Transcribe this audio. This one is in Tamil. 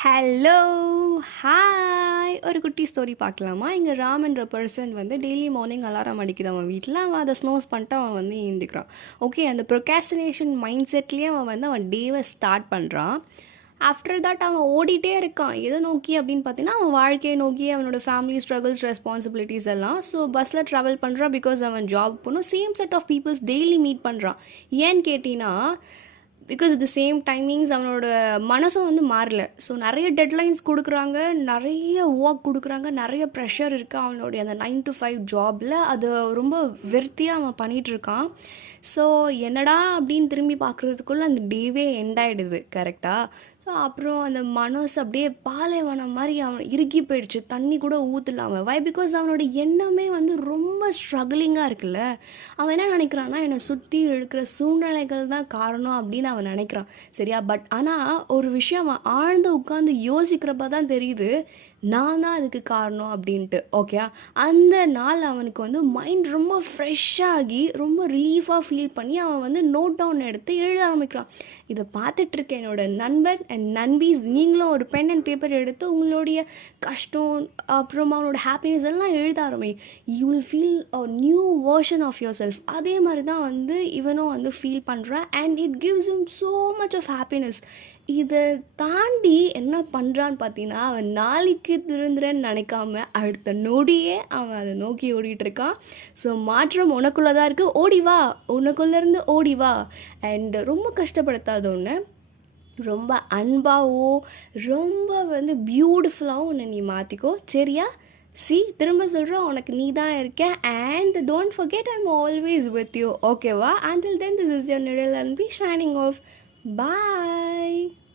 ஹலோ! ஹாய்! ஒரு குட்டி ஸ்டோரி பார்க்கலாமா? இங்க ராம்ன்ற பர்சன் வந்து டெய்லி மார்னிங் அலாரம் அடிக்குது அவன் வீட்ல. அவன் அத ஸ்னூஸ் பண்ணிட்டு அவன் வந்து எழுந்திரிக்கிறான். ஓகே, அந்த ப்ரொக்ராஸ்டினேஷன் மைண்ட் செட்லேயே அவன் டேவை ஸ்டார்ட் பண்ணுறான். ஆஃப்டர் தட் அவன் ஓடிட்டே இருக்கான். எதை நோக்கி அப்படின்னு பார்த்தீங்கன்னா, அவன் வாழ்க்கையை நோக்கி அவனோட ஃபேமிலி ஸ்ட்ரகிள்ஸ், ரெஸ்பான்சிபிலிட்டிஸ் எல்லாம். ஸோ பஸ்ஸில் ட்ராவல் பண்ணுறான் பிகாஸ் அவன் ஜாப் போகணும். Same set of peoples daily meet பண்ணுறான். ஏன்னு கேட்டிங்கன்னா, பிகாஸ் த சேம் டைமிங்ஸ் அவனோட மனசும் வந்து மாறல. ஸோ நிறைய டெட்லைன்ஸ் கொடுக்குறாங்க, நிறைய ஒர்க் கொடுக்குறாங்க, நிறைய ப்ரெஷர் இருக்குது அவனுடைய அந்த 9 to 5 ஜாபில். அது ரொம்ப வெறுத்தியாக அவன் பண்ணிகிட்ருக்கான். ஸோ என்னடா அப்படின்னு திரும்பி பார்க்குறதுக்குள்ளே அந்த டேவே எண்ட் ஆகிடுது. கரெக்டாக? ஸோ அப்புறம் அந்த மனசு அப்படியே பாலைவனம் மாதிரி அவன் இறுக்கி போயிடுச்சு. தண்ணி கூட ஊற்றலாம. வை? பிகாஸ் அவனோட எண்ணமே வந்து ரொம்ப ஸ்ட்ரகிளிங்காக இருக்குல்ல. அவன் என்ன நினைக்கிறான்னா, என்னை சுற்றி இருக்கிற சூழ்நிலைகள் தான் காரணம் அப்படின்னு அவன் நினைக்கிறான். சரியா? பட் ஆனால் ஒரு விஷயம் அவன் ஆழ்ந்து உட்காந்து யோசிக்கிறப்ப தான் தெரியுது, நான் தான் அதுக்கு காரணம் அப்படின்ட்டு. ஓகே, அந்த நாள் அவனுக்கு வந்து மைண்ட் ரொம்ப ஃப்ரெஷ்ஷாகி ரொம்ப ரிலீஃபாக ஃபீல் பண்ணி அவன் வந்து நோட் டவுன் எடுத்து எழுத ஆரம்பிக்கிறான். இதை பார்த்துட்ருக்க என்னோட நண்பர் அண்ட் நண்பீஸ், நீங்களும் ஒரு பென் அண்ட் பேப்பர் எடுத்து உங்களுடைய கஷ்டம் அப்புறம் அவனோட ஹாப்பினஸ் எல்லாம் எழுத ஆரம்பி. You will feel a new version of yourself. அதே மாதிரி தான் வந்து இவனும் வந்து ஃபீல் பண்ணுறான். And it gives him so much of happiness. இதை தாண்டி என்ன பண்ணுறான்னு பார்த்தீங்கன்னா, அவன் நாளைக்கு திருந்துறேன்னு நினைக்காம அடுத்த நொடியே அவன் அதை நோக்கி ஓடிட்டுருக்கான். ஸோ மாற்றம் உனக்குள்ளே தான் இருக்குது. ஓடி வா, உனக்குள்ளேருந்து ஓடி வா. அண்ட் ரொம்ப கஷ்டப்படுத்தாத ஒன்று, ரொம்ப அன்பாகவும் ரொம்ப வந்து பியூட்டிஃபுல்லாகவும் ஒன்று நீ மாற்றிக்கோ. சரியா? திரும்ப சொல்கிறேன், உனக்கு நீ தான் இருக்க. And don't forget, I am always with you. ஓகேவா? Until then, this is your நிழல் அன்பி ஷைனிங் ஆஃப். Bye.